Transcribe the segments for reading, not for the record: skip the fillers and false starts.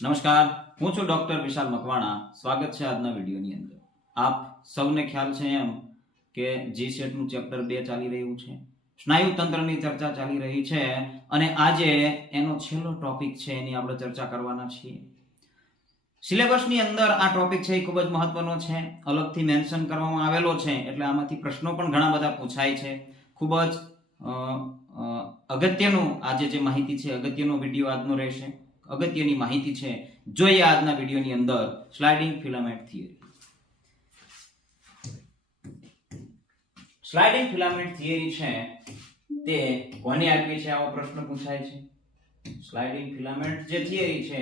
નમસ્કાર, હું છું ડોક્ટર વિશાલ મકવાણા. સ્વાગત છે આજના વિડીયોની અંદર. આપ સૌને ખ્યાલ છે એમ કે જીસેટનું ચેપ્ટર 2 ચાલી રહ્યું છે. સ્નાયુ તંત્રની ચર્ચા ચાલી રહી છે અને આજે એનો છેલ્લો ટોપિક છે, એની આપણે ચર્ચા કરવાના છીએ. સિલેબસની અંદર આ ટોપિક છે એ ખૂબ જ મહત્વનો છે, અલગથી મેન્શન કરવામાં આવેલો છે, એટલે આમાંથી પ્રશ્નો પણ ઘણા બધા પૂછાય છે. ખૂબ જ અગત્યનું આજે જે માહિતી છે, અગત્યનો વિડીયો આજનો રહેશે. અગત્યની માહિતી છે, જોઈએ આજના વિડીયોની અંદર sliding filament theory. Sliding filament theory છે તે કોને આપી છે, આવો પ્રશ્ન પૂછાય છે. સ્લાઇડિંગ ફિલામેન્ટ જે થિયરી છે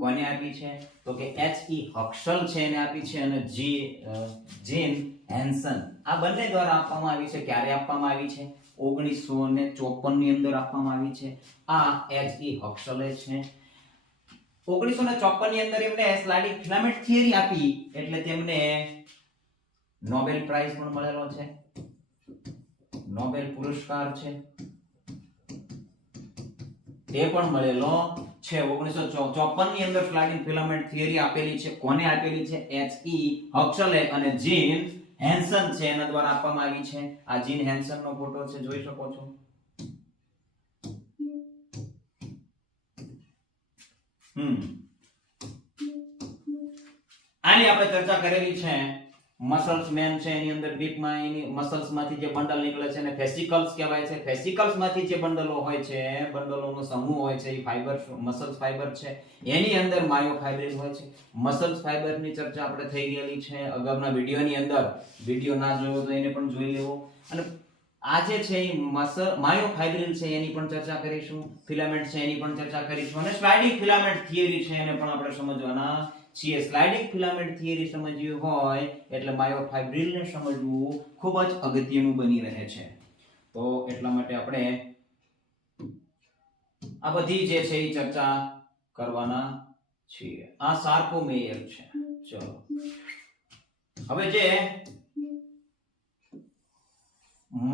કોને આપી છે, તો કે H.E. હક્સલ છે એને આપી છે અને જીન હેન્સન આ બંને દ્વારા આપવામાં આવી છે. ક્યારે આપવામાં આવી છે? 1954 ની અંદર આપવામાં આવી છે. આ H.E. હક્સલે છે 1954 ની અંદર એમને સ્લાઇડિંગ ફિલામેન્ટ થિયરી આપી, એટલે તેમને નોબેલ પ્રાઇઝ પણ મળેલો છે, નોબેલ પુરસ્કાર છે તે પણ મળેલો છે. 1954 ની અંદર સ્લાઇડિંગ ફિલામેન્ટ થિયરી આપેલી છે. કોને આપેલી છે? H.E. હક્સલે અને જીન હેન્સન છે એના દ્વારા આપવામાં આવી છે. આ જીન હેન્સન નો ફોટો છે, જોઈ શકો છો. આની આપણે ચર્ચા કરેલી છે. મસલ્સ મેન છે, એની અંદર ડીપમાં એની મસલ્સ માંથી જે બંડલ નીકળે છે ને ફેસિકલ્સ કહેવાય છે. ફેસિકલ્સ માંથી જે બંડલો હોય છે, બંડલોનો સમૂહ હોય છે, એ ફાઈબર મસલ્સ ફાઈબર છે. એની અંદર માયોફાઇબ્રિલ હોય છે. મસલ્સ ફાઈબરની ચર્ચા આપણે થઈ ગયેલી છે અગાઉના વિડિયોની અંદર. વિડિયો ના જોયો તો એને પણ જોઈ લેવો. અને આજે છે એ માયોફાઇબ્રિલ છે એની પણ ચર્ચા કરીશું, ફિલામેન્ટ છે એની પણ ચર્ચા કરીશું, અને સ્લાઇડિંગ ફિલામેન્ટ થિયરી છે એને પણ આપણે સમજવાના છીએ. સ્લાઇડિંગ ફિલામેન્ટ થિયરી સમજવી હોય એટલે માયોફાઇબ્રિલ ને સમજવું ખૂબ જ અગત્યનું બની રહે છે. તો એટલા માટે આપણે આ બધી જે છે એ ચર્ચા કરવાના છીએ. આ સાર્કોમેયર છે. ચલો હવે જે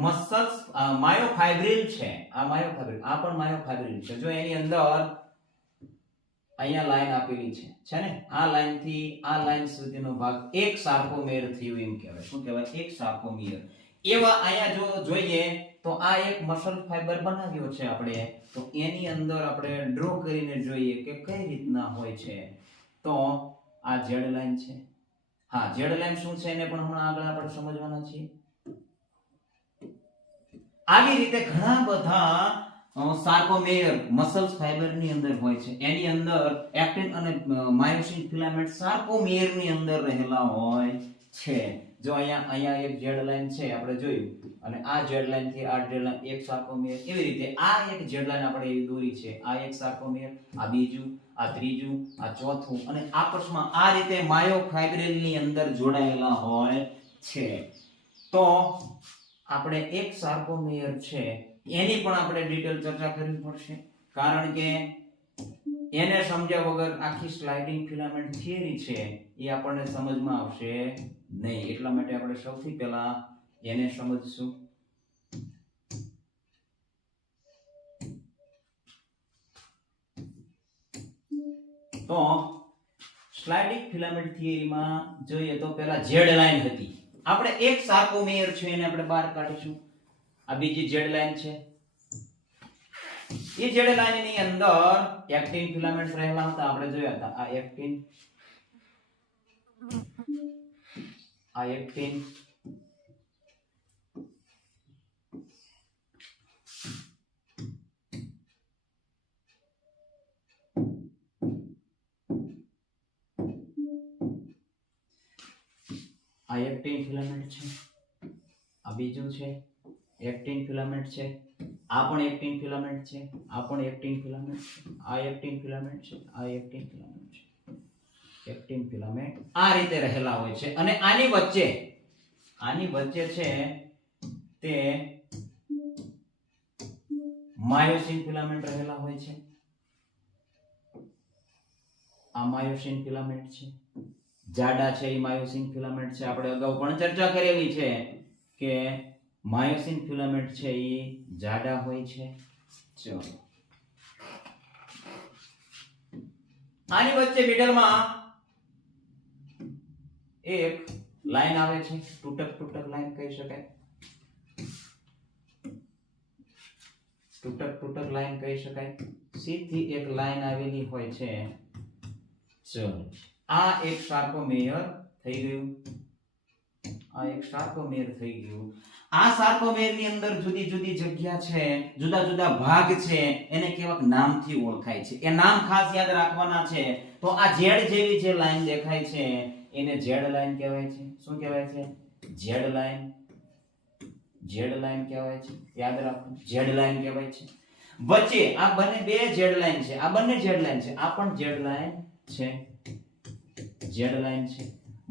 મસલ્સ માયોફાઇબ્રિલ છે, આ માયોફાઇબ્રિલ, આ પણ માયોફાઇબ્રિલ છે. જો એની અંદર અહીંયા લાઈન આપેલી છે ને, આ લાઈન થી આ લાઈન સુધીનો ભાગ એક સાર્કોમેયર થયું એમ કહેવાય. શું કહેવાય? એક સાર્કોમેયર. એવા અહીંયા જો જોઈએ તો આ એક મસલ ફાઈબર બનાવ્યો છે આપણે, તો એની અંદર આપણે ડ્રો કરીને જોઈએ કે કઈ રીતના હોય છે. તો આ ઝેડ લાઈન છે. હા, ઝેડ લાઈન શું છે એને પણ હમણાં આગળ આપણે સમજવાના છીએ. આવી રીતે ઘણા બધા સાર્કોમેયર મસલ્સ ફાઈબર ની અંદર હોય છે. એની અંદર એક્ટિન અને માયોસિન ફિલામેન્ટ સાર્કોમેયર ની અંદર રહેલા હોય છે. જો અહીંયા એક ઝેડ લાઈન છે આપણે જોયું, અને આ ઝેડ લાઈન થી આ ઝેડ લાઈન એક સાર્કોમેયર. એવી રીતે આ એક ઝેડ લાઈન આપણે એવી દોરી છે, આ એક સાર્કોમેયર, આ બીજું, આ ત્રીજું, આ ચોથું, અને આપસમાં આ રીતે માયોફાઇબ્રિલ ની અંદર જોડાયેલા હોય છે. તો આપણે એક સાર્કોમેયર છે એની પણ આપણે ડિટેલ ચર્ચા કરવી પડશે, કારણ કે એને સમજ્યા વગર આખી સ્લાઇડિંગ ફિલામેન્ટ થિયરી છે એ આપણને સમજમાં આવશે નહીં. એટલા માટે આપણે સૌથી પહેલા એને સમજશું. તો સ્લાઇડિંગ ફિલામેન્ટ થિયરીમાં જોઈએ તો પહેલા ઝેડ લાઈન હતી. આપણે એક સાર્કોમેયર છે એને આપણે બહાર કાઢીશું. આ બીજી ઝેડ લાઈન છે. એ ઝેડ લાઈન ની અંદર એક્ટિન ફિલામેન્ટ્સ રહેલા હતા, આપણે જોયા હતા. આ એક્ટિન, આ એક્ટિન, આ એક્ટિન ફિલામેન્ટ છે. આ બીજું છે એક્ટિન ફિલામેન્ટ છે. આ પણ એક્ટિન ફિલામેન્ટ છે. આ પણ એક્ટિન ફિલામેન્ટ છે. આ એક્ટિન ફિલામેન્ટ છે. આ એક્ટિન ફિલામેન્ટ છે. એક્ટિન ફિલામેન્ટ આ રીતે રહેલા હોય છે. અને આની વચ્ચે છે તે માયોસિન ફિલામેન્ટ રહેલા હોય છે. આ માયોસિન ફિલામેન્ટ છે. જાડા છે એ માયોસિન ફિલામેન્ટ છે. આપણે અગાઉ પણ ચર્ચા કરેલી છે કે માયોસિન ફિલામેન્ટ છે એ જાડા હોય છે. ચલો આની વચ્ચે મિડલમાં એક લાઈન આવે છે, તૂટક લાઈન કહી શકાય, તૂટક લાઈન કહી શકાય. સીધી એક લાઈન આવેલી હોય છે. ચલો આ એક સાર્કોમેયર થઈ ગયું, આ એક સાર્કોમેયર થઈ ગયું. આ સાર્કોમેયર ની અંદર જુદી જુદી જગ્યા છે, જુદા જુદા ભાગ છે, એને કેવાક નામથી ઓળખાય છે. એ નામ ખાસ યાદ રાખવાના છે. તો આ ઝેડ જેવી જે લાઈન દેખાય છે એને ઝેડ લાઈન કહેવાય છે. શું કહેવાય છે? Z line. ઝેડ લાઈન કહેવાય છે, યાદ રાખો, ઝેડ લાઈન કહેવાય છે. વચ્ચે આ બંને બે ઝેડ લાઈન છે, આ બંને ઝેડ લાઈન છે, આ પણ ઝેડ લાઈન છે, ઝેડ લાઈન છે.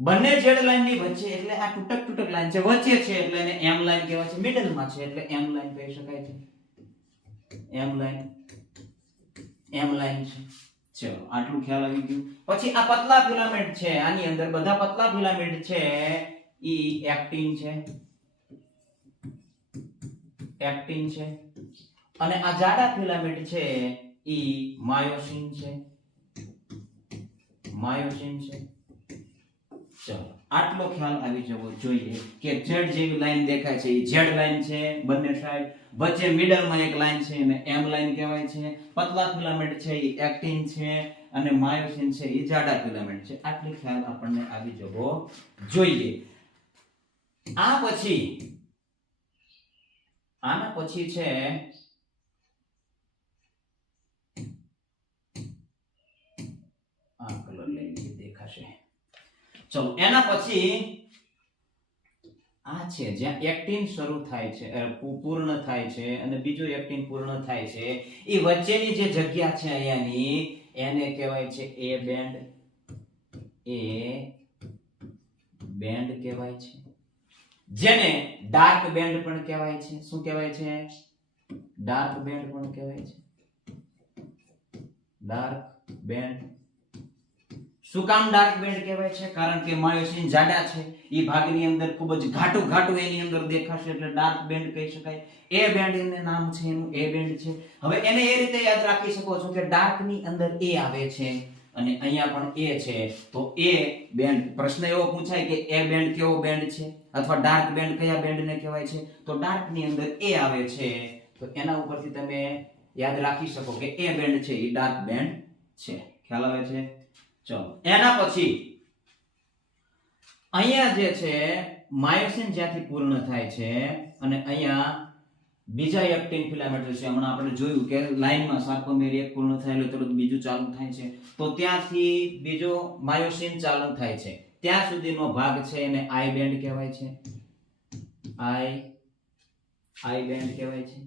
બંને ઝેડ લાઈન ની વચ્ચે એટલે આ તૂટક લાઈન છે, વચ્ચે છે એટલે એને એમ લાઈન કહેવાય છે, મિડલ માં છે એટલે એમ લાઈન કહી શકાય છે. એમ લાઈન છે. ચલો આટલું ખ્યાલ આવી ગયું. પછી આ પતલા ફિલામેન્ટ છે, આની અંદર બધા પતલા ફિલામેન્ટ છે ઈ એક્ટિન છે, એક્ટિન છે. અને આ જાડા ફિલામેન્ટ છે ઈ માયોસિન છે, માયોસિન છે. ચલો આટલો ખ્યાલ આવી જવો જોઈએ કે ઝેડ જેવી લાઈન દેખાય છે એ ઝેડ લાઈન છે બંને સાઈડ, વચ્ચે મિડલમાં એક લાઈન છે એને એમ લાઈન કહેવાય છે, પતલા ફિલામેન્ટ છે એ એક્ટિન છે અને માયોસિન છે એ જાડા ફિલામેન્ટ છે. આટલો ખ્યાલ આપણને આવી જવો જોઈએ. આ પછી આના પછી છે આ કલર લઈ લઈએ દેખાશે. ચલો એના પછી આ છે જ્યાં એક્ટિન શરૂ થાય છે, પૂર્ણ થાય છે અને બીજું એક્ટિન પૂર્ણ થાય છે, એ વચ્ચેની જે જગ્યા છે અહીંયાની એને કહેવાય છે એ બેન્ડ. એ બેન્ડ કહેવાય છે, જેને ડાર્ક બેન્ડ પણ કહેવાય છે. શું કહેવાય છે? ડાર્ક બેન્ડ પણ કહેવાય છે, ડાર્ક બેન્ડ. શું કામ ડાર્ક બેન્ડ કહેવાય છે? કારણ કે માયોસિન જાડા છે, એ ભાગની અંદર ખૂબ જ ઘાટું એની અંદર દેખાશે એટલે ડાર્ક બેન્ડ કહી શકાય. એ બેન્ડ એનું નામ છે, એનું એ બેન્ડ છે. હવે એને એ રીતે યાદ રાખી શકો છો કે ડાર્ક ની અંદર એ આવે છે અને અહીંયા પણ એ છે, તો એ બેન્ડ. પ્રશ્ન એવો પૂછાય કે એ બેન્ડ કેવો બેન્ડ છે અથવા ડાર્ક બેન્ડ કયા બેન્ડને કહેવાય છે, તો ડાર્ક ની અંદર એ આવે છે, તો એના ઉપરથી તમે યાદ રાખી શકો કે એ બેન્ડ છે એ ડાર્ક બેન્ડ છે. ખ્યાલ આવે છે? ચલો એના પછી અહીંયા જે છે માયોસિન જ્યાંથી પૂર્ણ થાય છે અને અહીંયા બીજા એક્ટિન ફિલામેન્ટ છે. હમણાં આપણે જોયું કે લાઈનમાં સાર્કોમેર એક પૂર્ણ થાય એટલે તરત બીજું ચાલુ થાય છે, તો ત્યાંથી બીજો માયોસિન ચાલુ થાય છે, ત્યાં સુધીનો ભાગ છે એને આઈ બેન્ડ કહેવાય છે. આઈ બેન્ડ કહેવાય છે,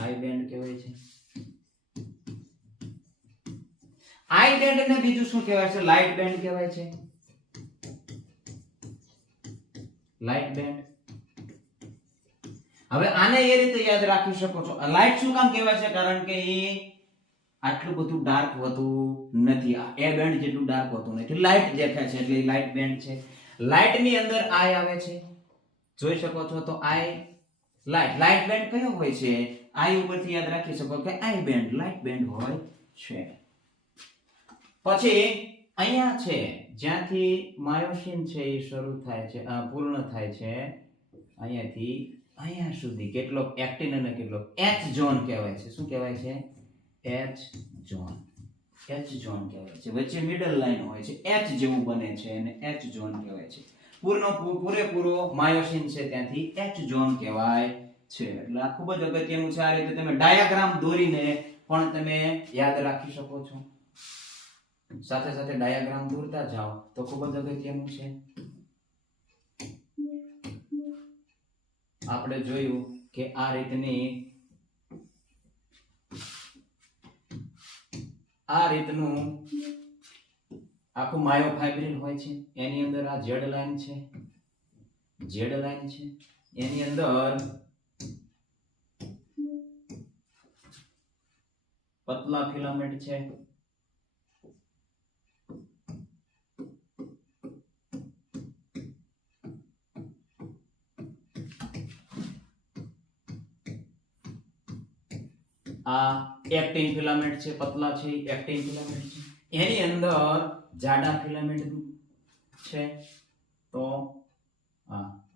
આઈ બેન્ડ કહેવાય છે. આઈ બેન્ડ ને બીજું શું કહેવાય છે? લાઇટ બેન્ડ કહેવાય છે, લાઇટ બેન્ડ. હવે આને એ રીતે યાદ રાખી શકો છો. લાઇટ શું કામ કહેવાય છે? કારણ કે એ આટલું બધું ડાર્ક હોતું નથી, આ એ બેન્ડ જેટલું ડાર્ક હોતું નથી, લાઇટ દેખાય છે એટલે લાઇટ બેન્ડ છે. લાઇટ ની અંદર આઈ આવે છે, જોઈ શકો છો. તો આઈ લાઇટ બેન્ડ કયો હોય છે? આઈ ઉપરથી યાદ રાખી શકો કે આઈ બેન્ડ લાઇટ બેન્ડ હોય છે. પછી અહીંયા છે જ્યાંથી માયોસિન છે એ શરૂ થાય છે, પૂર્ણ થાય છે, અહીંયાથી અહીંયા સુધી કેટલો એક્ટિન અને કેટલો એચ ઝોન કહેવાય છે. શું કહેવાય છે? H zone. એચ ઝોન કહેવાય છે. વચ્ચે મિડલ લાઈન હોય છે, એચ જેવું બને છે અને એચ ઝોન કહેવાય છે. પૂરેપૂરો માયોસિન છે ત્યાંથી એચ ઝોન કહેવાય છે. એટલે આ ખૂબ જ અગત્યનું છે. આ રીતે તમે ડાયાગ્રામ દોરીને પણ તમે યાદ રાખી શકો છો. સાથે સાથે ડાયાગ્રામ દોરતા જાઓ તો ખૂબ જ અગત્યનું છે. આપણે જોયું કે આ રીતનું આખું માયોફાઇબ્રિન હોય છે. એની અંદર આ ઝેડ લાઈન છે, ઝેડ લાઈન છે, એની અંદર પતલા ફિલામેન્ટ છે, આ એક્ટિન ફિલામેન્ટ છે, પતલા છે એક્ટિન ફિલામેન્ટ છે. એની અંદર જાડા ફિલામેન્ટ છે. તો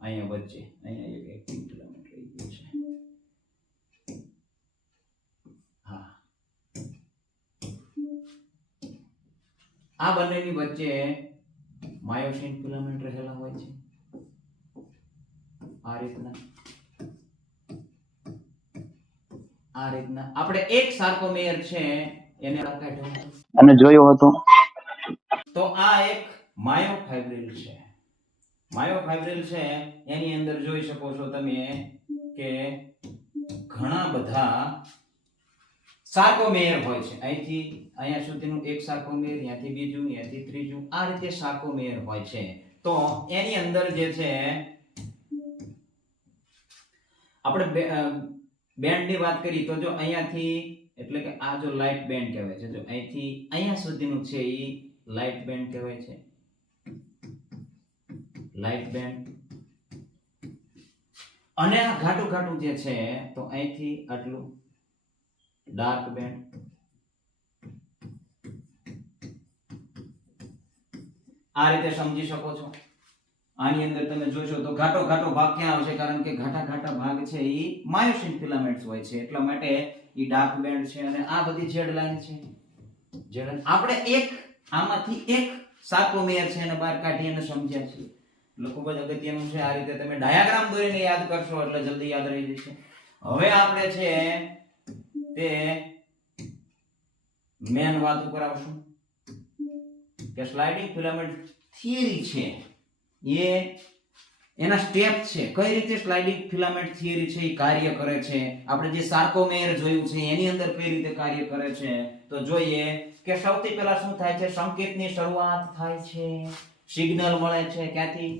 અહીંયા વચ્ચે અહીંયા એક એક્ટિન ફિલામેન્ટ રહી ગયું છે. આ બંનેની વચ્ચે માયોસિન ફિલામેન્ટ રહેલા હોય છે. આ રીતના આપણે એક સાર્કોમેર છે એને કાઢ્યો અને જોયો હતો. તો આ એક માયોફાઇબ્રિલ છે. માયોફાઇબ્રિલ છે એની અંદર જોઈ શકો છો તમે કે ઘણા બધા સાર્કોમેર હોય છે. અહીંથી અહીંયા સુધીનું એક સાર્કોમેર, અહીંયાથી બીજું, અહીંયાથી ત્રીજું, આ રીતે સાર્કોમેર હોય છે. તો એની અંદર જે છે આપણે બેન્ડની વાત કરી તો જો અહીંયાથી એટલે કે આ જો લાઇટ બેન્ડ કહેવાય છે, જો અહીંથી અહીંયા સુધીનું છે એ લાઇટ બેન્ડ કહેવાય છે. Light band. અને આ ઘાટું ઘાટું જે છે તો અહીંથી આટલું ડાર્ક બેન્ડ. આ રીતે સમજી શકો છો. આની અંદર તમે જોશો તો ઘાટો ઘાટો ભાગ ક્યાં આવશે? કારણ કે ઘાટા ઘાટા ભાગ છે એ માયોસિન ફિલામેન્ટ્સ હોય છે, એટલા માટે એ ડાર્ક બેન્ડ છે. અને આ બધી જેડ લાઈન છે. આપણે એક આમાંથી એક સાર્કોમેર છે એને બહાર કાઢી અને સમજ્યા છીએ. એટલે ખૂબ જ અગત્યનું છે. આ રીતે તમે ડાયાગ્રામ દોરીને યાદ કરશો એટલે જલ્દી યાદ રહી જશે. હવે આપણે છે તે મેન વાત ઉપર આવશું કે સ્લાઇડિંગ ફિલામેન્ટ થિયરી છે એ એના સ્ટેપ છે. કઈ રીતે સ્લાઇડિંગ ફિલામેન્ટ થિયરી છે એ કાર્ય કરે છે, આપણે જે સાર્કોમેર જોયું છે એની અંદર કઈ રીતે કાર્ય કરે છે તો જોઈએ કે સૌથી પહેલા શું થાય છે? સંકેતની શરૂઆત થાય છે. સિગ્નલ મળે છે ક્યાંથી?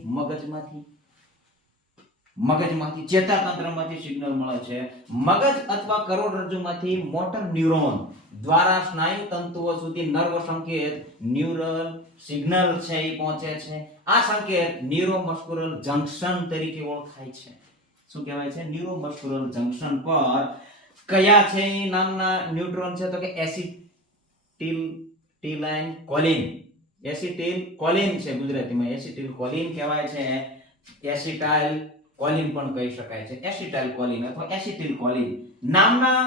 મગજમાંથી ચેતાતંત્રમાંથી સિગ્નલ મળે છે. મગજ અથવા કરોડરજ્જુમાંથી મોટર ન્યુરોન દ્વારા સ્નાયુ તંતુઓ સુધી નર્વ સંકેત ન્યુરલ સિગ્નલ છે એ પહોંચે છે. આ સંકેત ન્યુરોમસ્ક્યુલર જંકશન તરીકે ઓળખાય છે. શું કહેવાય છે? ન્યુરોમસ્ક્યુલર જંકશન પર કયા છે એ નામના ન્યુટ્રોન છે તો કે એસિટિલકોલિન છે ગુજરાતીમાં. એસિટિલકોલિન કહેવાય છે. એસિટાઇલ કોલિન પણ કહી શકાય છે. એસિટાઇલ કોલિન અથવા એસિટિલકોલિન નામના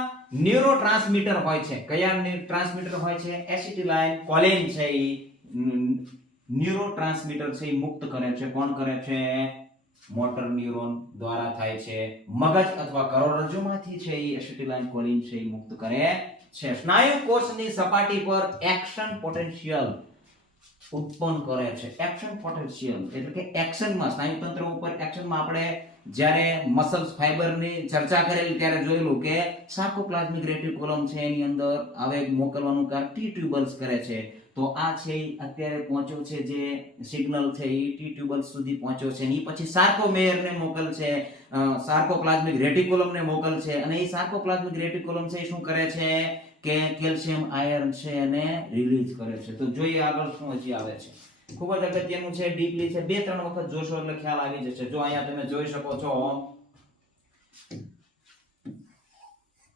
ન્યુરોટ્રાન્સમીટર હોય છે. કયા ટ્રાન્સમીટર હોય છે? એસિટાઇલ કોલિન છે એ ન્યુરોટ્રાન્સમીટર છે એ મુક્ત કરે છે. કોણ કરે છે? મોટર ન્યુરોન દ્વારા થાય છે. મગજ અથવા કરોડરજ્જુમાંથી છે એ એસિટાઇલ કોલિન છે એ મુક્ત કરે છે. સ્નાયુ કોષની સપાટી પર એક્શન પોટેન્શિયલ ઉત્પન્ન કરે છે. એક્શન પોટેન્શિયલ એટલે કે એક્શનમાં સ્નાયુ તંત્ર ઉપર એક્શનમાં આપણે જ્યારે મસલ્સ ફાઇબરની ચર્ચા કરેલી ત્યારે જોયેલું કે સાર્કોપ્લાઝમિક રેટિક્યુલમ છે એની અંદર આવેગ મોકલવાનું કામ ટી ટ્યુબલ્સ કરે છે. તો આ છે અત્યારે પહોંચ્યો છે જે સિગ્નલ છે એ ટી ટ્યુબલ્સ સુધી પહોંચ્યો છે. એ પછી સાર્કોમેરને મોકલ છે, સાર્કોપ્લાઝમિક રેટિક્યુલમને મોકલ છે. અને એ સાર્કોપ્લાઝમિક રેટિક્યુલમ છે એ શું કરે છે કે કેલ્શિયમ આયર્ન છે એને રિલીઝ કરે છે. તો જોઈએ આગળ શું હજી આવે છે. ખૂબ જ અગત્યનું છે, ડીપલી છે. 2-3 વખત જોશો એટલે ખ્યાલ આવી જશે. જો અહીંયા તમે જોઈ શકો છો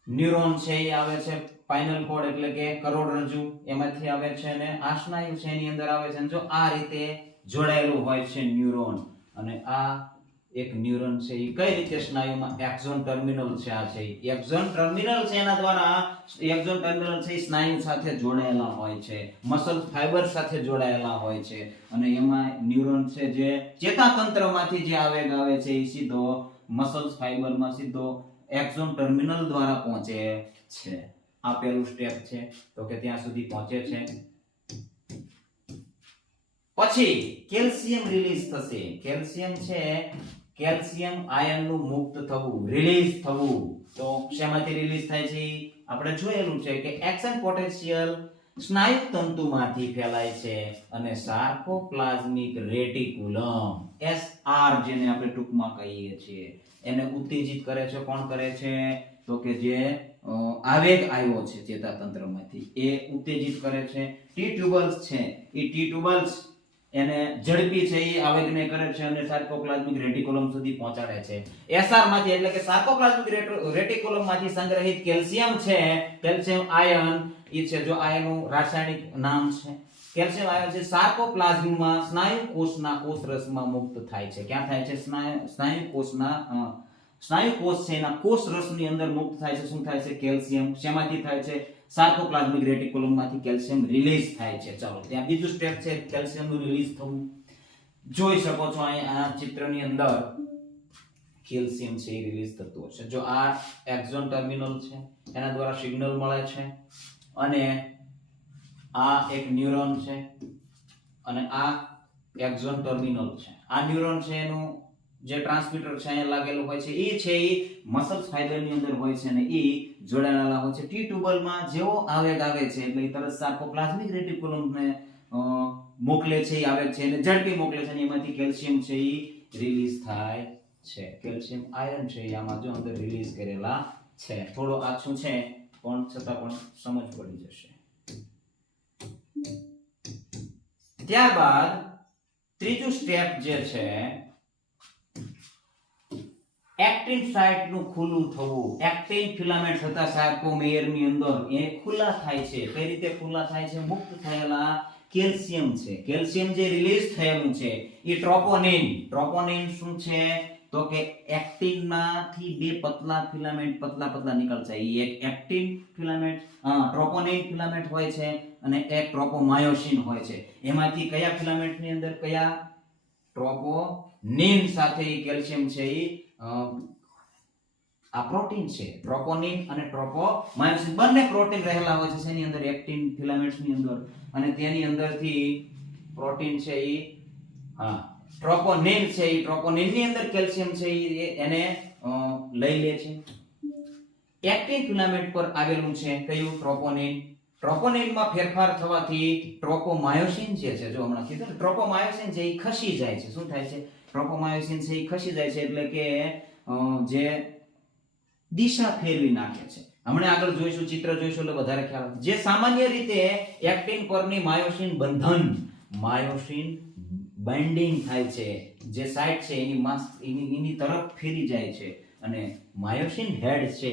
ન્યુરોન છે એ આવે છે, સ્પાઇનલ કોર્ડ એટલે કે કરોડરજ્જુ એમાંથી આવે છે, અને આ સ્નાયુ છે એની અંદર આવે છે. જો આ રીતે જોડાયેલું હોય છે ન્યુરોન, અને આ એક ન્યુરોન છે એ કઈ રીતે સ્નાયુમાં એક્ઝોન ટર્મિનલ છે. આ છે એક્ઝોન ટર્મિનલ છે, એના દ્વારા એક્ઝોન ટર્મિનલ છે સ્નાયુ સાથે જોડાયેલા હોય છે, મસલ ફાઇબર સાથે જોડાયેલા હોય છે. અને એમાં ન્યુરોન છે જે ચેતાતંત્રમાંથી જે આવેગ આવે છે એ સીધો મસલ્સ ફાઇબરમાં સીધો એક્ઝોન ટર્મિનલ દ્વારા પહોંચે છે. આ પહેલું સ્ટેપ છે તો કે ત્યાં સુધી પહોંચે છે. પછી કેલ્શિયમ રિલીઝ થશે. કેલ્શિયમ છે, કેલ્શિયમ આયનનું મુક્ત થવું, રિલીઝ થવું. તો શેમાંથી રિલીઝ થાય છે? આપણે જોયેલું છે કે એક્શન પોટેન્શિયલ સ્નાયુ તંતુમાંથી ફેલાય છે અને સાર્કોપ્લાઝમિક રેટિક્યુલમ SR જેને આપણે ટૂંકમાં કહીએ છીએ એને ઉત્તેજિત કરે છે. કોણ કરે છે? તો કે જે આવેગ આવ્યો છે ચેતાતંત્રમાંથી એ ઉત્તેજિત કરે છે. ટી ટ્યુબલ્સ છે એ ટી ટ્યુબલ્સ એને ઝડપી છે એ આવેગને કરે છે અને સાર્કોપ્લાઝમિક રેટિક્યુલમ સુધી પહોંચાડે છે. એસઆર માંથી એટલે કે સાર્કોપ્લાઝમિક રેટિક્યુલમ માંથી સંગ્રહિત કેલ્શિયમ છે, કેલ્શિયમ આયન એ છે, જો આયનનું રાસાયણિક નામ છે કેલ્શિયમ આયન છે, સાર્કોપ્લાઝમમાં સ્નાયુ કોષના કોષરસમાં મુક્ત થાય છે. ક્યાં થાય છે? સ્નાયુ કોષ છે એના કોષરસની અંદર મુક્ત થાય છે. શું થાય છે? કેલ્શિયમ. શેમાંથી થાય છે? સાર્કોપ્લાઝમિક રેટિક્યુલમ માંથી કેલ્શિયમ રિલીઝ થાય છે. ચાલો, ત્યાં બીજું સ્ટેપ છે કેલ્શિયમનું રિલીઝ થવું. જોઈ શકો છો આ ચિત્રની અંદર કેલ્શિયમ છે એ રિલીઝ થતું હશે. જો આ એક્ઝોન ટર્મિનલ છે, એના દ્વારા સિગ્નલ મળે છે અને આ એક ન્યુરોન છે અને આ એક્ઝોન ટર્મિનલ છે. આ ન્યુરોન છે એનું જે ટ્રાન્સમીટર છે અહીંયા લાગેલું હોય છે એ છે એ મસલ્સ ફાઇબર ની અંદર હોય છે અને એ જોડાયેલા હોય છે. ટી ટ્યુબલમાં જેવો આવેગ આવે છે એટલે એ તરત સાર્કોપ્લાઝમિક રેટિક્યુલમ ને મોકલે છે, એ આવેગ છે એને ઝડપી મોકલે છે અને એમાંથી કેલ્શિયમ છે એ રિલીઝ થાય છે. કેલ્શિયમ આયન છે એ આમાં જો અંદર રિલીઝ કરેલા છે. થોડો આછું છે પણ છતાં પણ સમજ પડી જશે. ત્યારબાદ ત્રીજું સ્ટેપ જે છે એક્ટિન સાઇટ નું ખુલ્લું થવું. એક્ટિન ફિલામેન્ટ હતા સાર્કોમેર ની અંદર એ ખુલ્લા થાય છે. કઈ રીતે ખુલ્લા થાય છે? મુક્ત થયેલા કેલ્શિયમ છે, કેલ્શિયમ જે રિલીઝ થયેલું છે એ ટ્રોપોનિન. ટ્રોપોનિન શું છે? તો કે એક્ટિન માંથી બે પતલા ફિલામેન્ટ નીકળે છે. એ એક એક્ટિન ફિલામેન્ટ ટ્રોપોનિન ફિલામેન્ટ હોય છે અને એક ટ્રોપોમાયોસિન હોય છે. એમાંથી કયા ફિલામેન્ટ ની અંદર કયા? ટ્રોપોનિન સાથે કેલ્શિયમ છે એ આ પ્રોટીન છે. ટ્રોપોનિન અને ટ્રોપોમાયોસિન બંને પ્રોટીન રહેલા હોય છે એની અંદર એક્ટિન ફિલામેન્ટ્સ ની અંદર અને તેની અંદરથી પ્રોટીન છે એ ટ્રોપોનિન છે એ ટ્રોપોનિન ની અંદર કેલ્શિયમ છે એને લઈ લે છે. એક્ટિન ફિલામેન્ટ પર આવેલું છે કયું? ટ્રોપોનિન. ટ્રોપોનિનમાં ફેરફાર થવાથી ટ્રોપોમાયોસિન જે છે, જો હમણાં કીધું ટ્રોપોમાયોસિન છે એ ખસી જાય છે. શું થાય છે? ટ્રોપોમાયોસિન છે એ ખસી જાય છે એટલે કે જે દિશા ફેરવી નાખે છે. હમણાં આગળ જોઈશું, ચિત્ર જોઈશું એટલે વધારે ખ્યાલ આવશે. જે સામાન્ય રીતે એક્ટિન પરની માયોસિન બંધન, માયોસિન બાઇન્ડિંગ થાય છે, જે સાઇટ છે એની તરફ ફેરી જાય છે અને માયોસિન હેડ છે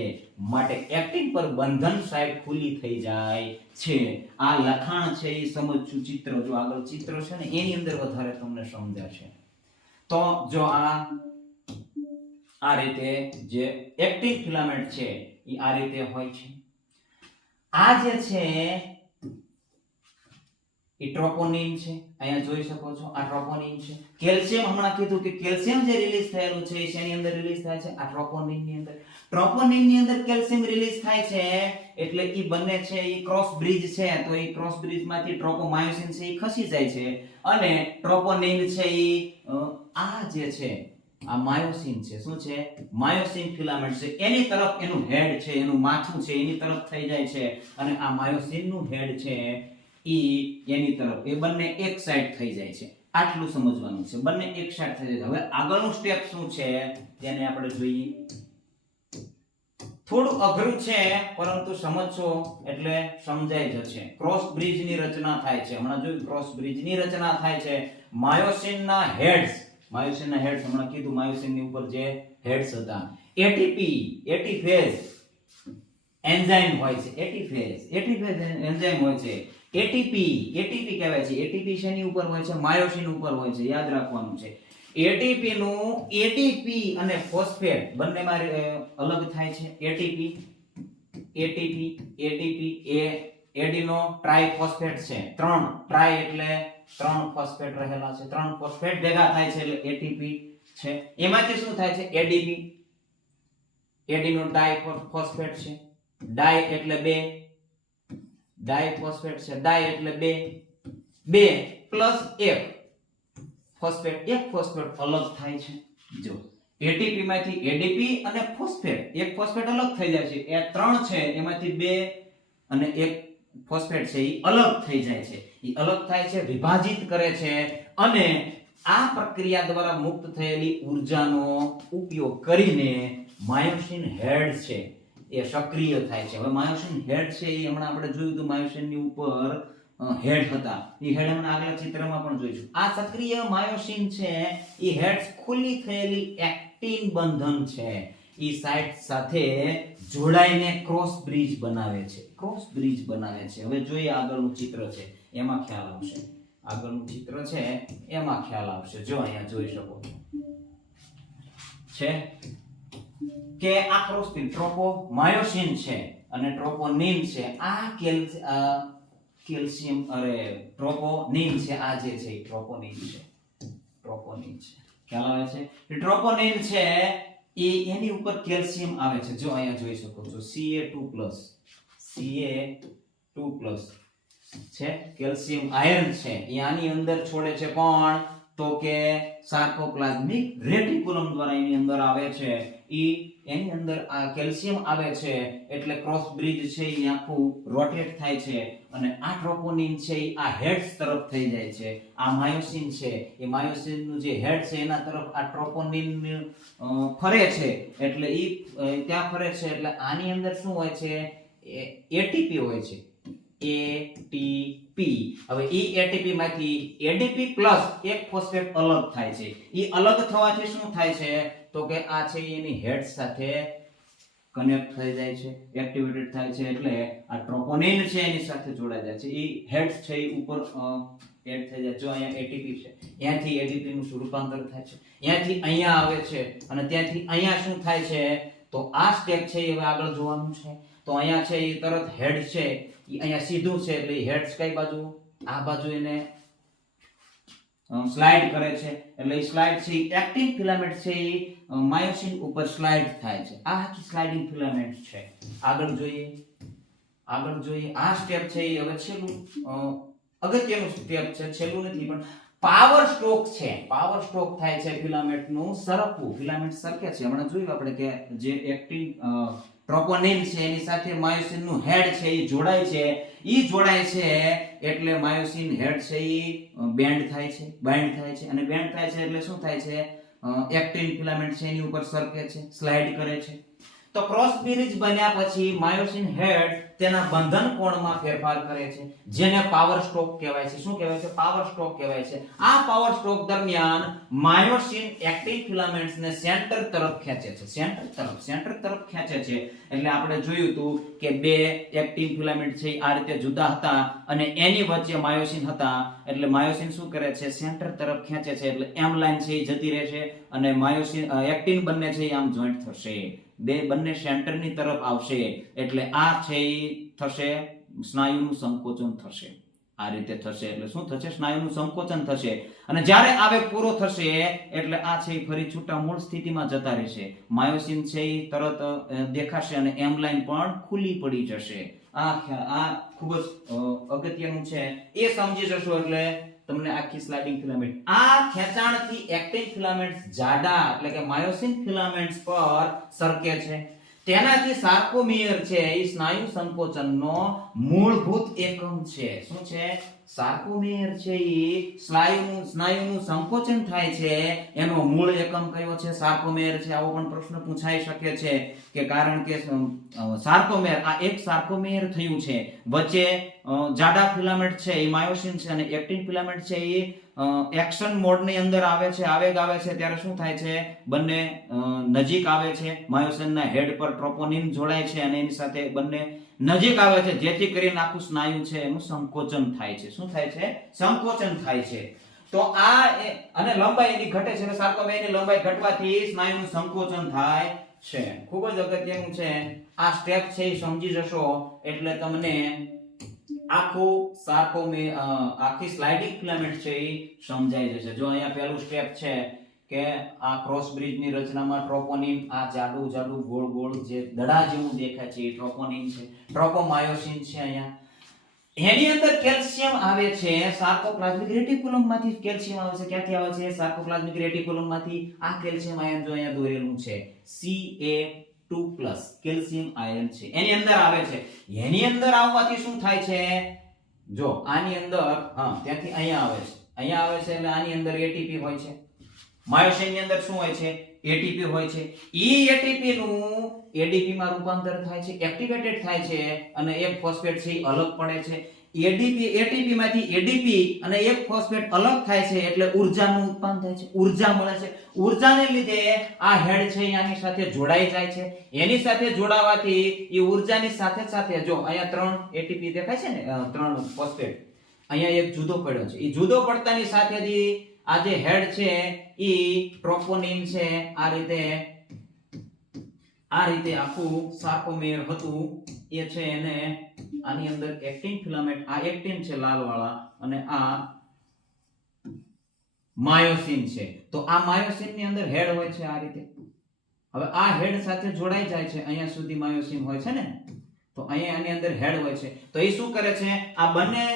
માટે એક્ટિન પર બંધન સાઇટ ખુલ્લી થઈ જાય છે. આ લખાણ છે એ સમજશું. ચિત્ર જો આગળ ચિત્ર છે ને એની અંદર વધારે તમને સમજાશે. તો જો આ રીતે જે એક્ટિન ફિલામેન્ટ છે એ આ રીતે હોય છે. આ જે છે એ ટ્રોપોનિન છે. અહીંયા જોઈ શકો છો આ ટ્રોપોનિન છે. કેલ્શિયમ હમણાં કીધું કે કેલ્શિયમ જે રિલીઝ થયેલું છે એ શેની અંદર રિલીઝ થાય છે? આ ટ્રોપોનિન ની અંદર. ટ્રોપોનિન ની અંદર કેલ્શિયમ રિલીઝ થાય છે એટલે એ બંને છે એ ક્રોસ બ્રિજ છે, તો એ ક્રોસ બ્રિજ માંથી ટ્રોપોમાયોસિન છે એ ખસી જાય છે અને ટ્રોપોનિન છે એ આ જે છે આ માયોસિન છે. શું છે? માયોસિન ફિલામેન્ટ છે એની તરફ એનું હેડ છે, એનું માથું છે એની તરફ થઈ જાય છે અને આ માયોસિન નું હેડ છે એની તરફ. એ બંને એક સાઈડ થઈ જાય છે. આટલું સમજવાનું છે. બંને એક સાઈડ થઈ જાય. હવે આગળનું સ્ટેપ શું છે તેને આપણે જોઈએ. થોડું અઘરું છે પરંતુ સમજશો એટલે સમજાઈ જશે. ક્રોસ બ્રિજ ની રચના થાય છે. હમણાં જોયું ક્રોસ બ્રિજ ની રચના થાય છે. માયોસિનના હેડ્સ હમણાં કીધું માયોસિન ની ઉપર જે હેડ્સ હતા એટીફેઝ એન્ઝાઇમ હોય છે. એટીફેઝ એન્ઝાઇમ હોય છે. એટીપી કહેવાય છે. એટીપી શેની ઉપર હોય છે? માયોસિન ઉપર હોય છે. યાદ રાખવાનું છે. એટીપી નું એટીપી અને ફોસ્ફેટ બંનેમાં અલગ થાય છે. એટીપી એ એડિનો ટ્રાઇફોસ્ફેટ છે. 3 ટ્રાઈ એટલે 3 ફોસ્ફેટ રહેલા છે. 3 ફોસ્ફેટ ભેગા થાય છે એટલે એટીપી છે. એમાંથી શું થાય છે? એડીપી એડિનો ડાઇફોસ્ફેટ છે. ડાઈ એટલે 2 ડાઇફોસ્ફેટ છે. ડાઈ એટલે 2 પ્લસ 1 ફોસ્ફેટ. એક ફોસ્ફેટ અલગ થાય છે. જો એટીપી માંથી એડીપી અને ફોસ્ફેટ, એક ફોસ્ફેટ અલગ થઈ જાય છે. એ 3 છે એમાંથી 2 અને 1 ફોસ્ફેટ છે એ અલગ થઈ જાય છે. એ અલગ થાય છે, વિભાજિત કરે છે અને આ પ્રક્રિયા દ્વારા મુક્ત થયેલી ઊર્જાનો ઉપયોગ કરીને માયોસિન હેડ છે એ સક્રિય થાય છે. હવે માયોસિન હેડ છે એ હમણાં આપણે જોયું તો માયોસિન ની ઉપર હેડ હતા. એ હેડ આપણે આગલા ચિત્રમાં પણ જોઈશું. આ સક્રિય માયોસિન છે એ હેડ્સ ખુલ્લી થયેલી એક્ટિન બંધન છે એ સાઇટ સાથે જોડાઈને ક્રોસ બ્રિજ બનાવે છે. ક્રોસ બ્રિજ બનાવે છે. હવે જોઈએ આગળનું ચિત્ર છે એમાં ખ્યાલ આવશે. આગળનું ચિત્ર છે એમાં ખ્યાલ આવશે. જો અહીંયા જોઈ શકો છે કે આ ક્રોસ બ્રિજ ટ્રોપોમાયોસિન છે અને ટ્રોપોનિન છે. આ કેલ્શિયમ ટ્રોપોનિન છે. આ જે છે ટ્રોપોનિન છે. ટ્રોપોનિન છે. ખ્યાલ આવે છે? ટ્રોપોનિન છે એની ઉપર કેલ્શિયમ આવે છે. જો અહીંયા જોઈ શકો છો Ca2+ Ca2+ છે કેલ્શિયમ આયર્ન છે. એ આની અંદર છોડે છે કોણ? તો કે સાર્કોપ્લાઝમિક રેટિક્યુલમ દ્વારા એની અંદર આવે છે. એની અંદર આ કેલ્શિયમ આવે છે એટલે ક્રોસ બ્રિજ છે એ આખું રોટેટ થાય છે અને આ ટ્રોપોનિન છે એ આ હેડ્સ તરફ થઈ જાય છે. આ માયોસિન છે એ માયોસિનનું જે હેડ છે એના તરફ આ ટ્રોપોનિન ફરે છે એટલે ત્યાં ફરે છે એટલે આની અંદર શું હોય છે? એટીપી હોય છે. એટીપી. હવે એટીપી માંથી એડીપી પ્લસ એક ફોસ્ફેટ અલગ થાય છે. અલગ થવાથી શું થાય છે? તો કે આ છે એની હેડ સાથે કનેક્ટ થઈ જાય છે, એક્ટિવેટેડ થાય છે એટલે આ ટ્રોપોનિન છે એની સાથે જોડાઈ જાય છે. હેડ્સ છે એ ઉપર એડ થઈ જાય. જો અહીંયા એટીપી છે ત્યાંથી એડીપી નું રૂપાંતર થાય છે. ત્યાંથી અહીંયા આવે છે અને ત્યાંથી અહીંયા શું થાય છે? તો આ સ્ટેપ છે એ હવે આગળ જોવાનું છે. તો અહીંયા છે એ તરત હેડ છે એ અહીંયા સીધું છે એટલે હેડ્સ કઈ બાજુ? આ બાજુ એને સ્લાઇડ કરે છે એટલે સ્લાઇડ છે એક્ટિન ફિલામેન્ટ છે માયોસિન ઉપર સ્લાઇડ થાય છે. આ આખી સ્લાઇડિંગ ફિલામેન્ટ છે. આગળ જોઈએ આ સ્ટેપ છે એ હવે છેલ્લું અગત્યનું સ્ટેપ છે. છેલ્લું નથી પણ પાવર સ્ટ્રોક છે. પાવર સ્ટ્રોક થાય છે ફિલામેન્ટ નું સરકવું. ફિલામેન્ટ સરકે છે. હમણાં જોયું આપણે કે જે એક્ટિન ટ્રોપોનિન છે એની સાથે માયોસિન નું હેડ છે એ જોડાય છે. જોડાય છે એટલે માયોસિન હેડ છે એ બેન્ડ થાય છે, બાઇન્ડ થાય છે અને બેન્ડ થાય છે એટલે શું થાય છે? એક્ટિન ફિલામેન્ટ છે એની ઉપર સરકે છે, સ્લાઇડ કરે છે. તો ક્રોસ બ્રિજ બન્યા પછી માયોસિન હેડ તેના બંધન કોણમાં ફેરફાર કરે છે જેને પાવર સ્ટ્રોક કહેવાય છે. શું કહેવાય છે? પાવર સ્ટ્રોક કહેવાય છે. આ પાવર સ્ટ્રોક દરમિયાન માયોસિન એક્ટિન ફિલામેન્ટ્સ ને સેન્ટર તરફ ખેંચે છે. સેન્ટર તરફ ખેંચે છે એટલે આપણે જોયું હતું કે બે એક્ટિન ફિલામેન્ટ છે આ રીતે જુદા હતા અને એની વચ્ચે માયોસિન હતા એટલે માયોસિન શું કરે છે? સેન્ટર તરફ ખેંચે છે એટલે એમ લાઈન છે એ જતી રહેશે અને માયોસિન એક્ટિન બંને છે આમ જોઈન્ટ થશે. બંને સેન્ટરની તરફ આવશે એટલે આ છે થશે સ્નાયુનું સંકોચન થશે. આ રીતે થશે એટલે શું થશે? સ્નાયુનું સંકોચન થશે અને જ્યારે આવેગ પૂરો થશે એટલે આ છે ફરી છૂટા મૂળ સ્થિતિમાં જતા રહેશે. માયોસિન છે એ તરત દેખાશે અને એમ લાઈન પણ ખુલ્લી પડી જશે. આ ખૂબ જ અગત્યનું છે. એ સમજી જશો એટલે તમને આખી સ્લાઇડિંગ ફિલામેન્ટ આ ખેંચાણથી એક્ટિન ફિલામેન્ટ્સ જાડા એટલે કે માયોસિન ફિલામેન્ટ્સ પર સરકે છે. તેનાથી સાર્કોમિયર છે એ સ્નાયુ સંકોચનનો મૂળભૂત એકમ છે. શું છે? સાર્કોમિયર છે એ સ્નાયુનું સંકોચન થાય છે એનો મૂળ એકમ કયો છે? સાર્કોમિયર છે. આવો પણ પ્રશ્ન પૂછાઈ શકે છે કે કારણ કે સાર્કોમિયર આ એક સાર્કોમિયર થયું છે વચ્ચે જાડા ફિલામેન્ટ છે એ માયોસિન છે અને એક્ટિન ફિલામેન્ટ છે એ એક્શન મોડ ની અંદર આવે છે. આવેગ આવે છે ત્યારે શું થાય છે? બંને નજીક આવે છે. માયોસિનના હેડ પર ટ્રોપોનિન જોડાય છે અને એની સાથે બંને નજીક આવે છે જેથી કરીને આખું સ્નાયુ છે એનું સંકોચન થાય છે. શું થાય છે? સંકોચન થાય છે. તો અને લંબાઈ એની ઘટે છે એટલે સાર્કોમિયરની લંબાઈ ઘટવાથી સ્નાયુનું સંકોચન થાય છે. ખૂબ જ અગત્યનું છે. આ સ્ટેપ છે એ સમજી જશો એટલે તમને આખી સ્લાઇડિંગ ફિલામેન્ટ છે એ સમજાઈ જશે. જો અહીંયા પહેલું સ્ટેપ છે કે આ ક્રોસ બ્રિજ ની રચનામાં ટ્રોપોનિન આ જાડું ગોળ ગોળ જે દડા જેવું દેખાય છે એ ટ્રોપોનિન છે. ટ્રોપોમાયોસિન છે અહીંયા એની અંદર કેલ્શિયમ આવે છે. સાર્કોપ્લાઝમિક રેટિક્યુલમ માંથી કેલ્શિયમ આવે છે. ક્યાંથી આવે છે? સાર્કોપ્લાઝમિક રેટિક્યુલમ માંથી. આ કેલ્શિયમ આયન જો અહીંયા દોરેલું છે Ca2+ કેલ્શિયમ આયન છે એની અંદર આવે છે. એની અંદર આવવાથી શું થાય છે? જો આની અંદર ત્યાંથી અહીંયા આવે છે. અહીંયા આવે છે એટલે આની અંદર એટીપી હોય છે. માયોસિન ની અંદર શું હોય છે? એટીપી હોય છે. એટીપી નું એડીપી માં રૂપાંતર થાય છે, એક્ટિવેટેડ થાય છે અને એક ફોસ્ફેટ છે અલગ પડે છે. એટીપી માંથી એડીપી અને એક ફોસ્ફેટ અલગ થાય છે એટલે ઉર્જાનું ઉત્પન્ન થાય છે, ઉર્જા મળે છે. ઉર્જાને લીધે આ હેડ છે આની સાથે જોડાઈ જાય છે. એની સાથે જોડાવાથી એ ઉર્જાની સાથે સાથે જો અહીંયા 3 એટીપી દેખાય છે ને, 3 ફોસ્ફેટ, અહીંયા એક જુદો પડ્યો છે. એ જુદો પડતાની સાથેથી આ જે હેડ છે ઈ ટ્રોપોનિન છે આ રીતે આખું સાર્કોમેર હતું એ છે એને આની અંદર એક્ટિન ફિલામેન્ટ, આ એક્ટિન છે લાલ વાળા અને આ માયોસિન છે. તો આ માયોસિન ની અંદર હેડ હોય છે આ રીતે. હવે આ હેડ સાથે જોડાઈ જાય છે, અહીંયા સુધી માયોસિન હોય છે ને, તો અહીંયા આની અંદર હેડ હોય છે. તો એ શું કરે છે, આ બંને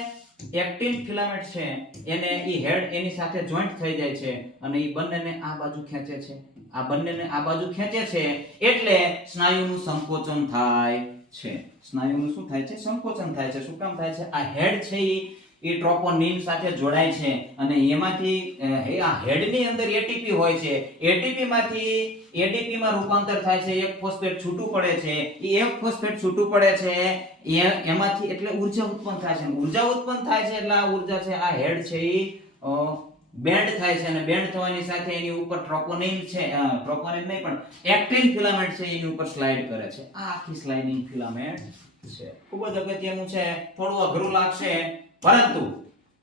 એક્ટિન ફિલામેન્ટ છે એને ઈ હેડ એની સાથે જોઈન્ટ થઈ જાય છે અને ઈ બંનેને આ બાજુ ખેંચે છે, આ બંનેને આ બાજુ ખેંચે છે એટલે સ્નાયુનું સંકોચન થાય છે. સ્નાયુનું શું થાય છે, સંકોચન થાય છે. શું કામ થાય છે, આ હેડ છે ઈ ટ્રોપોનિન સાથે જોડાય છે અને એમાંથી આ હેડની અંદર એટીપી હોય છે. એટીપી માંથી એડીપી માં રૂપાંતર થાય છે, એક ફોસ્ફેટ છૂટું પડે છે. એ એક ફોસ્ફેટ છૂટું પડે છે એમાંથી એટલે ઉર્જા ઉત્પન્ન થાય છે. ઉર્જા ઉત્પન્ન થાય છે એટલે આ ઉર્જા છે આ હેડ છે ઈ બેન્ડ થાય છે અને બેન્ડ થવાની સાથે એની ઉપર ટ્રોપોનિન છે, ટ્રોપોનિન નહીં પણ એક્ટિન ફિલામેન્ટ છે એની ઉપર સ્લાઇડ કરે છે. આ આખી સ્લાઇડિંગ ફિલામેન્ટ છે. ખૂબ જ અગત્યનું છે, થોડું અઘરું લાગશે પરંતુ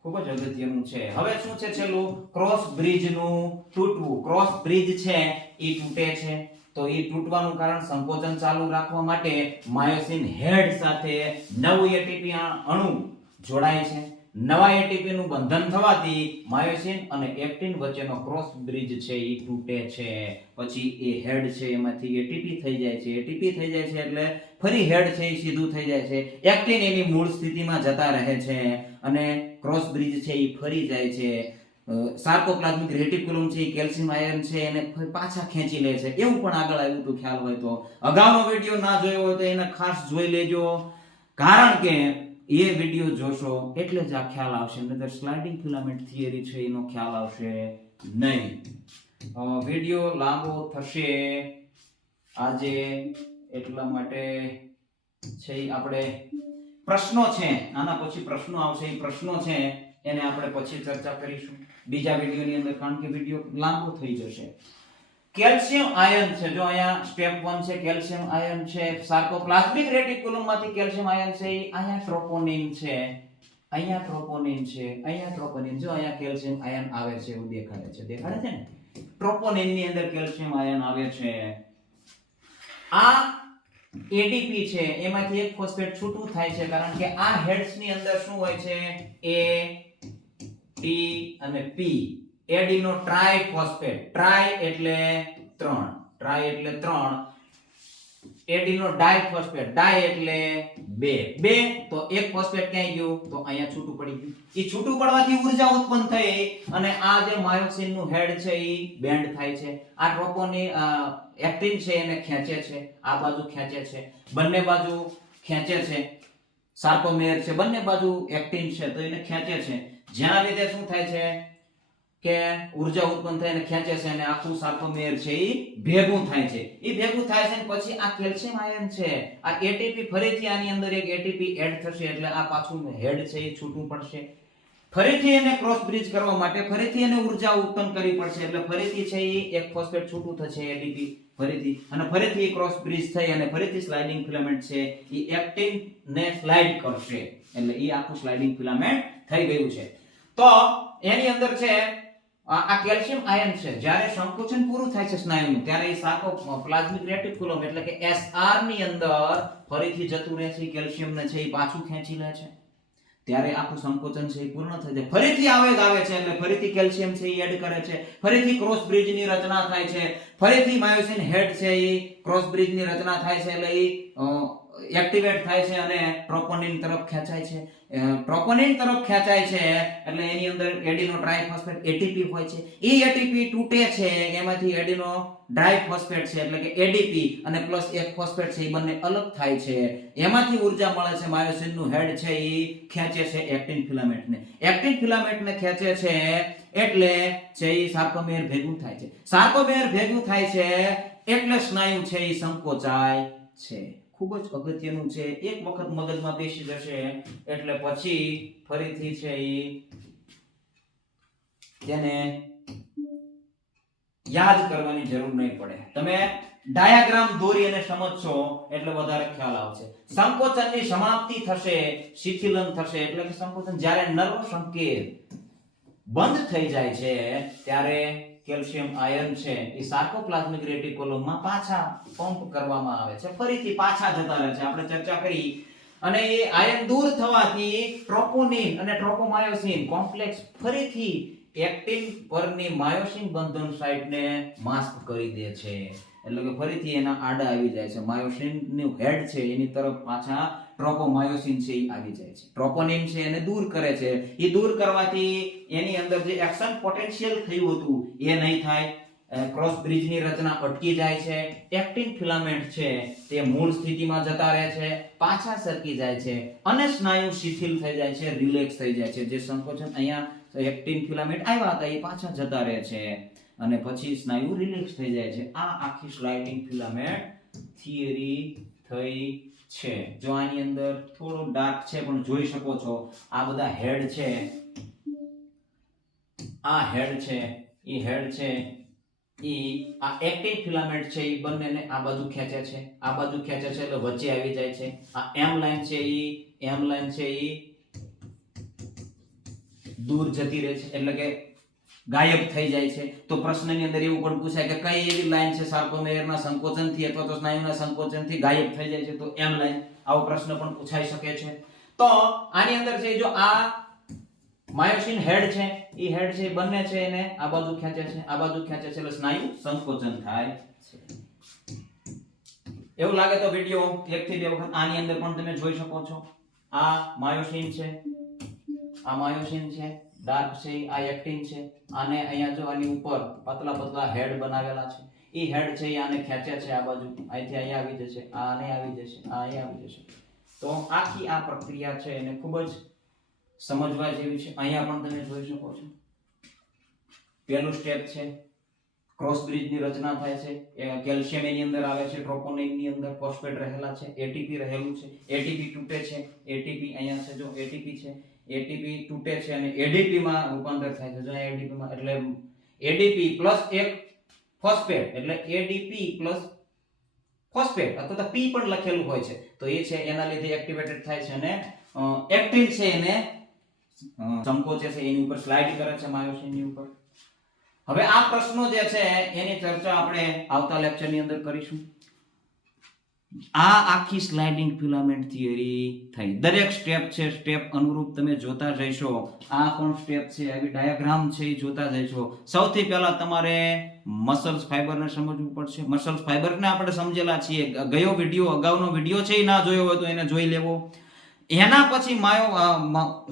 ખૂબ જ અગત્યનું છે. હવે શું છે છેલ્લું, ક્રોસ બ્રિજ નું તૂટવું. ક્રોસ બ્રિજ છે ઈ તૂટે છે તો ઈ તૂટવાનું કારણ સંકોચન ચાલુ રાખવા માટે માયોસિન હેડ સાથે નવું એટીપી અણુ જોડાય છે. નવા એટીપી નું બંધન થવાથી માયોસિન અને એક્ટિન વચ્ચેનો ક્રોસ બ્રિજ છે ઈ તૂટે છે. પછી એ હેડ છે એમાંથી એટીપી થઈ જાય છે. એટીપી થઈ જાય છે એટલે ફરી હેડ છે ઈ સીધું થઈ જાય છે. એક્ટિન એની મૂળ સ્થિતિમાં જતા રહે છે અને ક્રોસ બ્રિજ છે ઈ ફરી જાય છે. સાર્કોપ્લાઝમિક રેટિક્યુલમ છે કેલ્શિયમ આયન છે એને પાછા ખેંચી લે છે. એવું પણ આગળ આવ્યું હતું, ખ્યાલ હોય તો. અગાઉનો વિડિયો ના જોયો હોય તો એને ખાસ જોઈ લેજો, કારણ કે એ વિડિયો જોશો એટલે જ આ ખ્યાલ આવશે, નહીતર સ્લાઇડિંગ ફિલામેન્ટ થિયરી છે એનો ખ્યાલ આવશે નહીં. વિડિયો લાંબો થશે આજે એટલા માટે છે આપણે પ્રશ્નો છે, આના પછી પ્રશ્નો આવશે. એ પ્રશ્નો છે એને આપણે પછી ચર્ચા કરીશું બીજા વિડિયોની અંદર, કારણ કે વિડિયો લાંબો થઈ જશે. કેલ્શિયમ આયન છે, જો અહીંયા સ્ટેપ 1 છે કેલ્શિયમ આયન છે. સાર્કોપ્લાઝમિક રેટિક્યુલમ માંથી કેલ્શિયમ આયન છે અહીંયા ટ્રોપોનિન છે, અહીંયા ટ્રોપોનિન છે, અહીંયા ટ્રોપોનિન. જો અહીંયા કેલ્શિયમ આયન આવે છે એવું દેખાડે છે ને, ટ્રોપોનિન ની અંદર કેલ્શિયમ આયન આવે છે. આ એડીપી છે એમાંથી એક ફોસ્ફેટ છૂટું થાય છે કારણ કે આ હેડ્સ ની અંદર શું હોય છે, એ ટી અને પી, એડીનો ટ્રાઇફોસ્ફેટ. ટ્રાય એટલે 3, ટ્રાય એટલે 3, એડીનો ડાઇફોસ્ફેટ, ડાય એટલે 2, તો એક ફોસ્ફેટ ક્યાં ગયું, તો અહીંયા છૂટું પડી ગયું. એ છૂટું પડવાથી ઉર્જા ઉત્પન્ન થઈ અને આ જે માયોસિન નું હેડ છે ઈ બેન્ડ થાય છે. આ ટ્રોપોનિન એક્ટિન છે એને ખેંચે છે, આ બાજુ ખેંચે છે, બંને બાજુ ખેંચે છે. સાર્કોમેર છે બંને બાજુ એક્ટિન છે તો એને ખેંચે છે, જેના લીધે શું થાય છે કે ઉર્જા ઉત્પન્ન થઈને ખેંચે છે અને આખું સાર્કોમેર છે ઈ ભેગું થાય છે. ઈ ભેગું થાય છે અને પછી આ કેલ્શિયમ આયન છે, આ એટીપી ફરીથી આની અંદર એક એટીપી એડ થશે એટલે આ પાછું હેડ છે ઈ છૂટું પડશે. ફરીથી એને ક્રોસ બ્રિજ કરવા માટે ફરીથી એને ઉર્જા ઉત્પન્ન કરવી પડશે એટલે ફરીથી છે ઈ એક ફોસ્ફેટ છૂટું થશે એટીપી ફરીથી, અને ફરીથી ક્રોસ બ્રિજ થઈ અને ફરીથી સ્લાઇડિંગ ફિલામેન્ટ છે ઈ એક્ટિન ને સ્લાઇડ કરશે એટલે ઈ આખું સ્લાઇડિંગ ફિલામેન્ટ થઈ ગયું છે. તો એની અંદર છે આ કેલ્શિયમ આયન છે, જ્યારે સંકોચન પૂરું થાય છે સ્નાયુનું ત્યારે એ સાર્કોપ્લાઝમિક રેટિક્યુલમ એટલે કે એસઆર ની અંદર ફરીથી જતું રહે છે, કેલ્શિયમ ને છે એ પાછું ખેંચી લે છે, ત્યારે આખું સંકોચન છે એ પૂર્ણ થઈ જાય. ફરીથી આવેગ આવે છે એટલે ફરીથી કેલ્શિયમ છે એ એડ કરે છે, ફરીથી ક્રોસ બ્રિજ ની રચના થાય છે, ફરીથી માયોસિન હેડ છે એ ક્રોસ બ્રિજ ની રચના થાય છે એટલે એ એક્ટિવેટ થાય છે અને ટ્રોપોનિન તરફ ખેંચાય છે. ટ્રોપોનિન તરફ ખેંચાય છે એટલે એની અંદર એડીનો ટ્રાઇફોસ્ફેટ એટીપી હોય છે. એ એટીપી તૂટે છે, એમાંથી એડીનો ડાઇફોસ્ફેટ છે એટલે કે એડીપી અને પ્લસ એક ફોસ્ફેટ છે એ બંને અલગ થાય છે. એમાંથી ઉર્જા મળે છે, માયોસિન નું હેડ છે એ ખેંચે છે એક્ટિન ફિલામેન્ટને. એક્ટિન ફિલામેન્ટને ખેંચે છે એટલે છે એ સાર્કોમેર ભેગું થાય છે. સાર્કોમેર ભેગું થાય છે એટલે સ્નાયુ છે એ સંકોચાય છે. ખૂબ જ અગત્યનું છે. એક વખત મગજમાં બેસી જશે એટલે પછી ફરીથી છે એ તેને યાદ કરવાની જરૂર નહીં પડે. તમે ડાયાગ્રામ દોરી અને સમજશો એટલે વધારે ખ્યાલ આવશે. સંકોચનની સમાપ્તિ થશે, શિથિલન થશે, એટલે કે સંકોચન જ્યારે નર્વ સંકેત બંધ થઈ જાય છે ત્યારે કેલ્શિયમ આયન છે એ સાર્કોપ્લાઝમિક રેટિક્યુલમમાં પાછા પંપ કરવામાં આવે છે, ફરીથી પાછા જતા રહે છે. આપણે ચર્ચા કરી. અને એ આયન દૂર થવાથી ટ્રોપોનિન અને ટ્રોપોમાયોસિન કોમ્પ્લેક્સ ફરીથી એક્ટિન પરની માયોસિન બંધન સાઇટને માસ્ક કરી દે છે. એટલે કે ફરીથી એના આડા આવી જાય છે. માયોસિનનું હેડ છે એની તરફ પાછા ટ્રોપોમાયોસિન છે એ આવી જાય છે. ટ્રોપોનિન છે એને દૂર કરે છે. એ દૂર કરવાથી એની અંદર જે એક્શન પોટેન્શિયલ થયું હતું એ નહીં થાય. ક્રોસ બ્રિજની રચના અટકી જાય છે. એક્ટિન ફિલામેન્ટ છે તે મૂળ સ્થિતિમાં જતા રહે છે, પાછા સરકી જાય છે અને સ્નાયુ શિથિલ થઈ જાય છે, રિલેક્સ થઈ જાય છે. જે સંકોચન અહીંયા એક્ટિન ફિલામેન્ટ આવ્યા હતા એ પાછા જતા રહે છે અને પછી સ્નાયુ રિલેક્સ થઈ જાય છે. આ આખી સ્લાઇડિંગ ફિલામેન્ટ થિયરી થઈ છે. જો આની અંદર થોડું ડાર્ક છે પણ જોઈ શકો છો આ બધા હેડ છે, આ હેડ છે, એ હેડ છે આ એક્ટિન ફિલામેન્ટ છે એ બંનેને આ બાજુ ખેંચે છે, આ બાજુ ખેંચે છે એટલે વચ્ચે આવી જાય છે. આ એમ લાઈન છે એ દૂર જતી રહે છે એટલે કે ગાયબ થઈ જાય છે. તો પ્રશ્નની અંદર એવું પણ પૂછાય કે કઈ એવી લાઈન છે સાર્કોમેયરના સંકોચનથી અથવા તો સ્નાયુના સંકોચનથી ગાયબ થઈ જાય છે, તો એમ લાઈન. આવો પ્રશ્ન પણ પૂછાઈ શકે છે. તો આની અંદર છે જો આ માયોસિન હેડ છે એ હેડ છે બંને છે એને આ બાજુ ખેંચે છે, આ બાજુ ખેંચે છે એટલે સ્નાયુ સંકોચન થાય છે. એવું લાગે તો વિડિયો 1 થી 2 વખત આની અંદર પણ તમે જોઈ શકો છો. આ માયોસિન છે, આ માયોસિન છે, ડાર્ક છે, આ એક્ટિન છે. આને અહીંયા જો આની ઉપર પતલા પતલા હેડ બનાવેલા છે. એ હેડ છે એ આને ખેંચે છે આ બાજુ, અહીંથી અહીંયા આવી જશે, આને આવી જશે, આ અહીંયા આવી જશે. તો આખી આ પ્રક્રિયા છે એને ખૂબ જ સમજવા જેવી છે. અહીંયા પણ તમે જોઈ શકો છો. પહેલું સ્ટેપ છે ક્રોસ બ્રિજની રચના થાય છે. કેલ્શિયમ એની અંદર આવે છે, ટ્રોપોનિન ની અંદર ફોસ્ફેટ રહેલા છે, એટીપી રહેલું છે. એટીપી તૂટે છે, એટીપી અહીંયા છે જો એટીપી છે, એટીપી તૂટે છે અને એડીપી માં રૂપાંતર થાય છે. જો એડીપી માં એટલે એડીપી પ્લસ એક ફોસ્ફેટ એટલે એડીપી પ્લસ ફોસ્ફેટ અથવા તો પી પણ લખેલું હોય છે તો એ છે એના લીધે એક્ટિવેટેડ થાય છે અને એક્ટિન છે એને સંકોચે છે, એની ઉપર સ્લાઇડ કરે છે માયોસિનની ઉપર. હવે આ પ્રશ્નો જે છે એની ચર્ચા આપણે આવતા લેક્ચરની અંદર કરીશું. આ આખી સ્લાઇડિંગ ફિલામેન્ટ થિયરી થઈ. દરેક સ્ટેપ છે, સ્ટેપ અનુરૂપ તમે જોતા જઈશો. આ પણ સ્ટેપ છે, આવી ડાયાગ્રામ છે એ જોતા જઈશો. સૌથી પહેલા તમારે મસલ્સ ફાઈબરને સમજવું પડશે. મસલ્સ ફાઈબરને આપણે સમજેલા છીએ. ગયો વિડિયો, અગાઉનો વિડિયો છે એ ના જોયો હોય તો એને જોઈ લેવો. એના પછી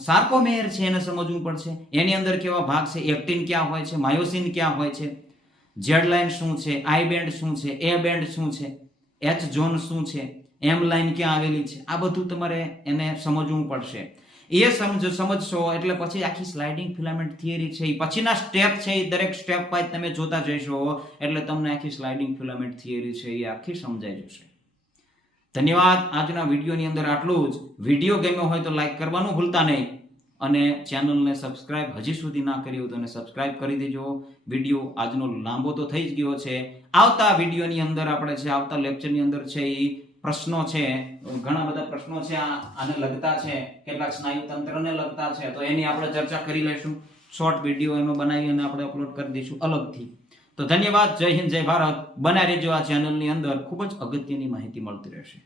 સાર્કોમેયર છે એને સમજવું પડશે. એની અંદર કેવા ભાગ છે, એક્ટિન ક્યાં હોય છે, માયોસિન ક્યાં હોય છે, ઝેડ લાઇન શું છે, આઈ બેન્ડ શું છે, એ બેન્ડ શું છે, એચ ઝોન શું છે, એમ લાઇન ક્યાં આવેલી છે, આ બધું તમારે એને સમજવું પડશે. એ સમજશો એટલે પછી આખી સ્લાઇડિંગ ફિલામેન્ટ થિયરી છે એ પછીના સ્ટેપ છે એ દરેક સ્ટેપ વાઇઝ તમે જોતા જઈશો એટલે તમને આખી સ્લાઇડિંગ ફિલામેન્ટ થિયરી છે એ આખી સમજાઈ જશે. ધન્યવાદ. આજના વિડીયોની અંદર આટલું જ. વિડીયો ગમ્યો હોય તો લાઈક કરવાનું ભૂલતા નહીં અને ચેનલને સબસ્ક્રાઇબ હજી સુધી ના કરી હોય તો એને સબસ્ક્રાઇબ કરી દેજો. વિડીયો આજનો લાંબો તો થઈ જ ગયો છે. આવતા વિડીયોની અંદર આપણે છે, આવતા લેક્ચરની અંદર છે એ પ્રશ્નો છે, ઘણા બધા પ્રશ્નો છે આને લગતા છે, કેટલાક સ્નાયુ તંત્રને લગતા છે તો એની આપણે ચર્ચા કરી લઈશું. શોર્ટ વિડીયો એનો બનાવી અને આપણે અપલોડ કરી દઈશું અલગથી. તો ધન્યવાદ. જય હિન્દ, જય ભારત. બનાવી રહેજો આ ચેનલની અંદર, ખૂબ જ અગત્યની માહિતી મળતી રહેશે.